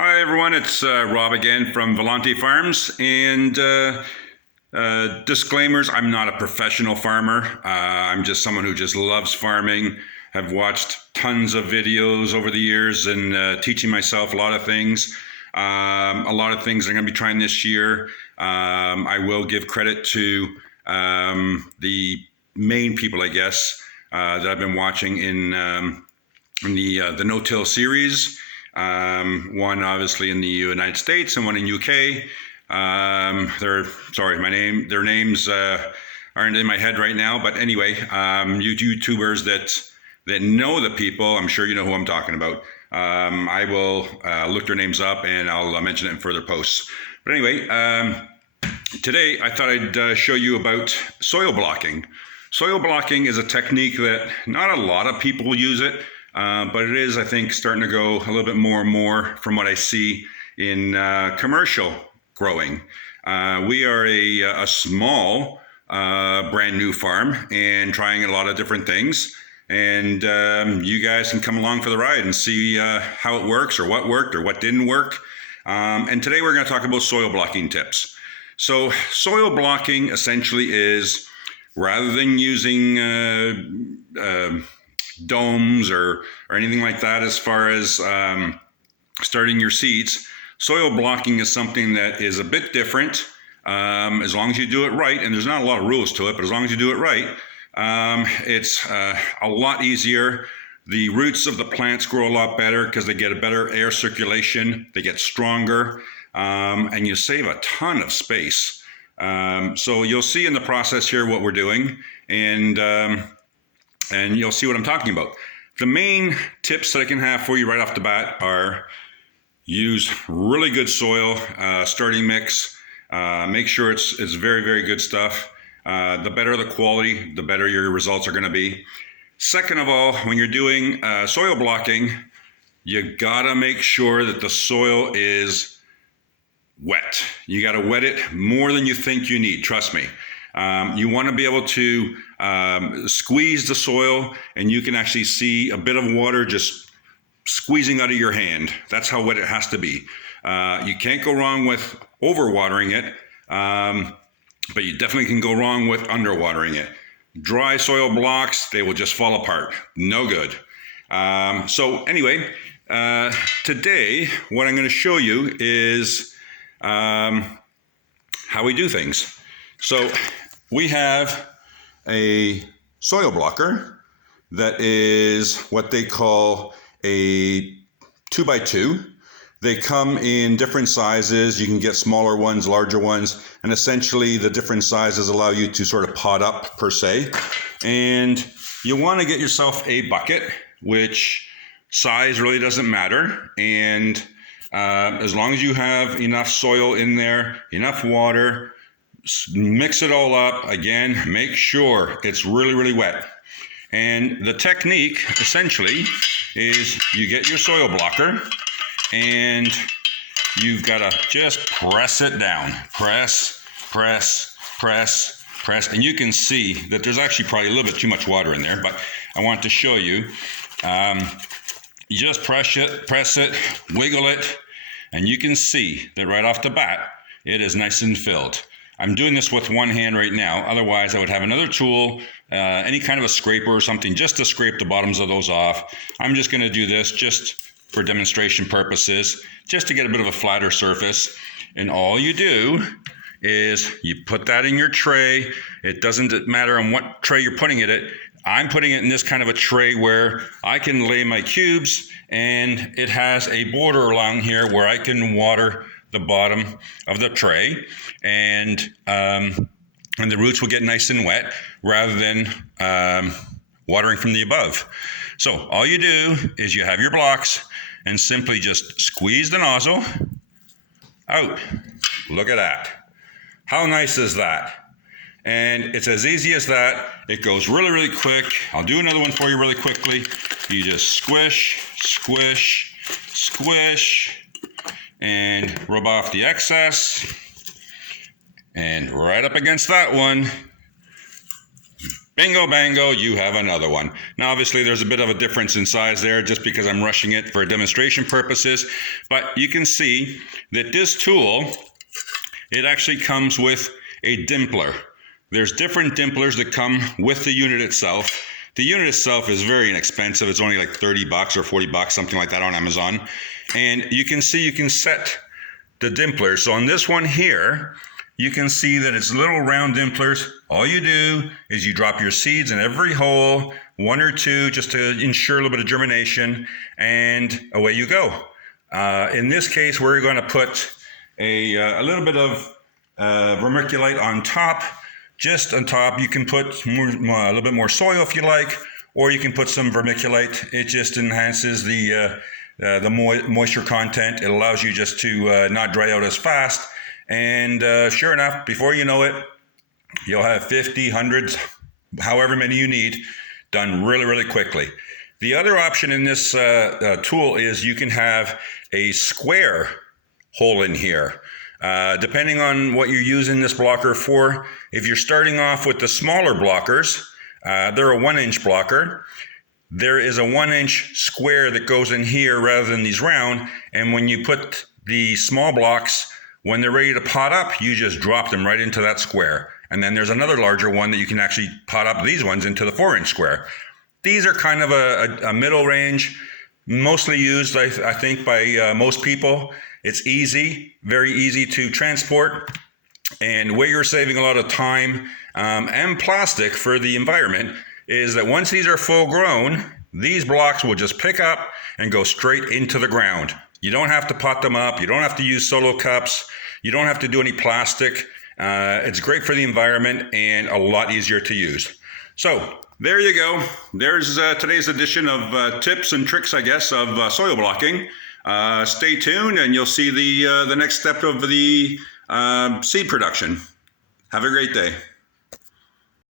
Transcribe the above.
Hi everyone, it's Rob again from Volante Farms. And disclaimers, I'm not a professional farmer. I'm just someone who just loves farming. I've watched tons of videos over the years and teaching myself a lot of things. A lot of things I'm going to be trying this year. I will give credit to the main people, I guess, that I've been watching in the no-till series. One obviously in the United States and one in UK. Their names aren't in my head right now, but anyway, YouTubers that know the people, I'm sure you know who I'm talking about. I will look their names up and I'll mention it in further posts. But anyway, today I thought I'd show you about soil blocking. Soil blocking is a technique that not a lot of people use it. But it is, I think, starting to go a little bit more and more from what I see in commercial growing. We are a small, brand new farm and trying a lot of different things. And you guys can come along for the ride and see how it works or what didn't work. And today we're going to talk about soil blocking tips. So soil blocking essentially is, rather than using domes or anything like that as far as starting your seeds, soil blocking is something that is a bit different as long as you do it right. And there's not a lot of rules to it, but as long as you do it right, it's a lot easier. The roots of the plants grow a lot better because they get a better air circulation, they get stronger, and you save a ton of space. So you'll see in the process here what we're doing, and you'll see what I'm talking about. The main tips that I can have for you right off the bat are: use really good soil starting mix. Make sure it's very, very good stuff. The better the quality, the better your results are going to be. Second of all, when you're doing soil blocking, you gotta make sure that the soil is wet. You gotta wet it more than you think you need, trust me. You want to be able to squeeze the soil, and you can actually see a bit of water just squeezing out of your hand. That's how wet it has to be. You can't go wrong with overwatering it, but you definitely can go wrong with underwatering it. Dry soil blocks, they will just fall apart. No good. So anyway, today what I'm going to show you is how we do things. So we have a soil blocker that is what they call a 2x2. They come in different sizes. You can get smaller ones, larger ones, and essentially the different sizes allow you to sort of pot up per se. And you want to get yourself a bucket, which size really doesn't matter. And as long as you have enough soil in there, enough water, mix it all up. Again, make sure it's really, really wet. And the technique essentially is you get your soil blocker and you've got to just press it down. Press, press, press, press. And you can see that there's actually probably a little bit too much water in there, but I want to show you. You just press it, wiggle it, and you can see that right off the bat, it is nice and filled. I'm doing this with one hand right now. Otherwise, I would have another tool, any kind of a scraper or something, just to scrape the bottoms of those off. I'm just going to do this just for demonstration purposes, just to get a bit of a flatter surface. And all you do is you put that in your tray. It doesn't matter on what tray you're putting it in. I'm putting it in this kind of a tray where I can lay my cubes, and it has a border along here where I can water the bottom of the tray, and the roots will get nice and wet rather than watering from the above. So all you do is you have your blocks and simply just squeeze the nozzle out. Look at that. How nice is that? And it's as easy as that. It goes really, really quick. I'll do another one for you really quickly. You just squish, squish, squish, and rub off the excess. And right up against that one, bingo bango, you have another one. Now obviously there's a bit of a difference in size there just because I'm rushing it for demonstration purposes, but you can see that this tool, it actually comes with a dimpler. There's different dimplers that come with the unit itself. The unit itself is very inexpensive. It's only like 30 bucks or 40 bucks, something like that on Amazon. And you can see you can set the dimplers. So on this one here, you can see that it's little round dimplers. All you do is you drop your seeds in every hole, one or two, just to ensure a little bit of germination, and away you go. In this case, we're going to put a little bit of vermiculite on top. Just on top, you can put a little bit more soil if you like, or you can put some vermiculite. It just enhances the moisture content. It allows you just to not dry out as fast. And sure enough, before you know it, you'll have 50, hundreds, however many you need, done really, really quickly. The other option in this tool is you can have a square hole in here. Depending on what you're using this blocker for, if you're starting off with the smaller blockers, they're a 1-inch blocker. There is a 1-inch square that goes in here rather than these round, and when you put the small blocks, when they're ready to pot up, you just drop them right into that square. And then there's another larger one that you can actually pot up these ones into the 4-inch square. These are kind of a middle range, mostly used, I think, by most people. It's easy, very easy to transport, and where you're saving a lot of time and plastic for the environment is that once these are full grown, these blocks will just pick up and go straight into the ground. You don't have to pot them up. You don't have to use solo cups. You don't have to do any plastic. It's great for the environment and a lot easier to use. So there you go. There's today's edition of tips and tricks, I guess, of soil blocking. Stay tuned and you'll see the next step of the seed production. Have a great day.